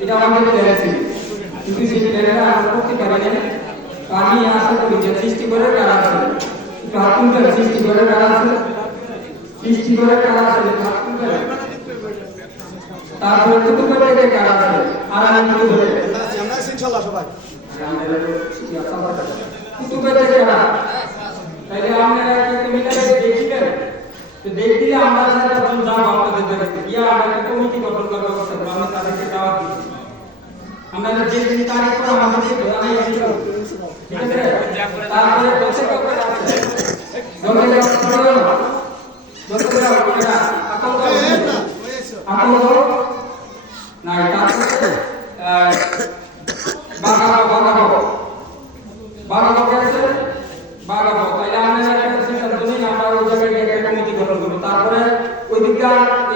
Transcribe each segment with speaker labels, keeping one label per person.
Speaker 1: এটা আমাদের ছিল কিন্তু সেই আমি আশা করি করে কারা আছে সৃষ্টি করে কারা আছে সৃষ্টি করে কারা আছে তুলবেন তারপরে থেকে কারা ধরে
Speaker 2: আমরা
Speaker 1: একটা মিলাদে দেখিলেন তো দেখলে আমরা যারা যখন যাব আপনাদের একটা কমিটি গঠন করার ব্যবস্থা করব আমরা তাদেরকে দাওয়াত দিচ্ছি আমরা যে দিন তারিখ করে ঠিক আছে? তারপরে বাগাবো বাগাবো বাগাবো বাগাবো তাইলে আমরা একটা সিদ্ধান্ত নিই আমরা ওই জায়গায় গিয়ে একটা কমিটি গঠন করব তারপরে ওই দিকটা এই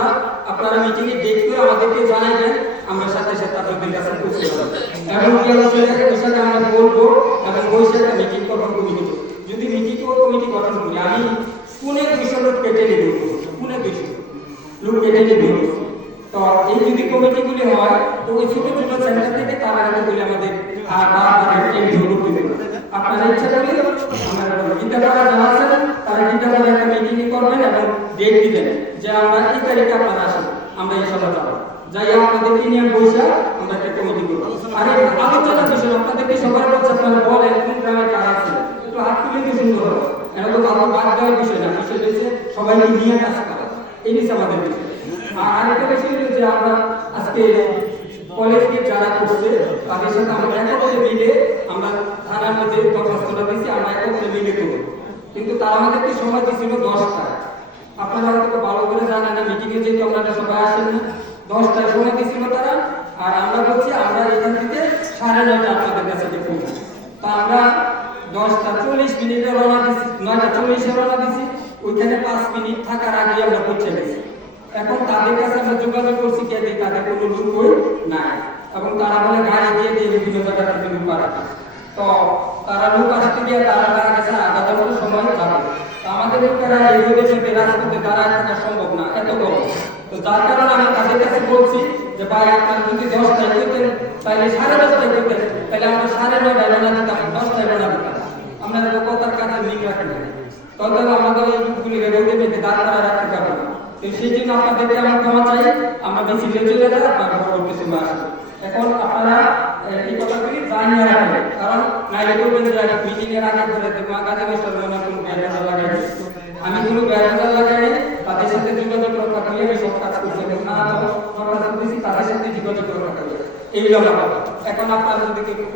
Speaker 1: আপনারা মিটিং এ ডেট করে আমাদেরকে জানাবেন আমরা সাথে সাথে আপনাদের কাছে পৌঁছে দেব এবং আসলে বিষয়টা আমরা বলব এবং ওই সাথে মিটিং গঠন কমিটি যদি মিটিং ও কমিটি গঠন করি আমি কোনে দুইশো লোক কেটে নেব কোনে দুইশো লোক। কেটে নেব তো এই যদি কমিটিগুলি হয়, তো ওই ছোট ছোট সেন্টার থেকে তারা এগুলি আমাদের আর বারবার এমডিও লোক দিবে। আপনারা ইচ্ছা করলে আমরা বিদ্যালয় যারা আছেন, তারা বিদ্যালয়ে একটা মিটিং করবেন এবং ডেট দিবেন। যে আমরা এই তারিখে আপনারা আসেন, আমরা ইনশাআল্লাহ যাব। যাই আপনাদেরকে নিয়ে বসে আমরা একটা কমিটি করব। আর এই আলোচনার বিষয় আপনাদেরকে সবার কাছে আপনারা বলেন, কোন গ্রামে কারা আছে একটু হাত তুলে সুন্দর হবে। এটা তো কারও বাদ দেওয়ার বিষয় না, বিষয় হচ্ছে সবাইকে নিয়ে কাজ করা। এই হচ্ছে আমাদের বিষয়। আর বিষয় যে আমরা আজকে কলেজকে যারা করছে, তাদের সাথে আমরা একত্রে মিলে আমরা থানার মধ্যে দরখাস্তটা দিয়েছি আমরা একত্রে মিলে করব। কিন্তু তারা আমাদেরকে সময় দিয়েছিল দশটা আপনারা হয়তো ভালো করে জানেন না মিটিংয়ে যেহেতু আপনারা সবাই আসেন দশটায় সময় দিয়েছিল তারা। আর আমরা বলছি, আমরা এখান থেকে সাড়ে নয়টা আপনাদের কাছে দেখব তা আমরা দশটা চল্লিশ মিনিটে রওনা দিছি, নয়টা চল্লিশে রওনা দিছি। ওইখানে পাঁচ মিনিট থাকার আগে আমরা পৌঁছে গেছি। এখন তাদের কাছে আমরা যোগাযোগ করছি কে দিই তাদের কোনো লোক নাই। এবং তারা বলে গাড়ি দিয়ে দিয়ে বিভিন্ন জায়গায় থেকে লোক তো তারা লোক আসতে দিয়ে তারা তারা কাছে আধা সময় তো আমাদের লোকেরা এই রোদে চেপে থাকা সম্ভব না, এত গরম তো যার কারণে আমি তাদের কাছে বলছি যে, ভাই, আপনারা যদি দশটায় করতেন তাহলে সাড়ে দশটায় করতেন তাহলে আমরা সাড়ে নয়টায় রওনা দিতাম দশটায় রওনা দিতাম তো কথার কাছে মিল রাখেন তবে আমাদের এই লোকগুলি রোদে পেতে দাঁড় করা রাখতে পারব তো সেই জন্য আপনাদেরকে আমার ক্ষমা চাই আমরা বেশি চলে যাই আপনার পরবর্তী আসব এখন আপনারা এই কথাগুলি জানিয়ে রাখবেন কারণ নাইলে করবেন যে মিটিং এর আগে করে দেবো, আগামী বছর মনে কোনো ব্যায়াম লাগাই আমি কোনো ব্যায়াম লাগাই তাদের সাথে যোগাযোগ রক্ষা করি আমি সব কাজ করছি এবং না কাজ করতেছি তাদের সাথে যোগাযোগ রক্ষা করি এইগুলো। এখন আপনারা যদি কেউ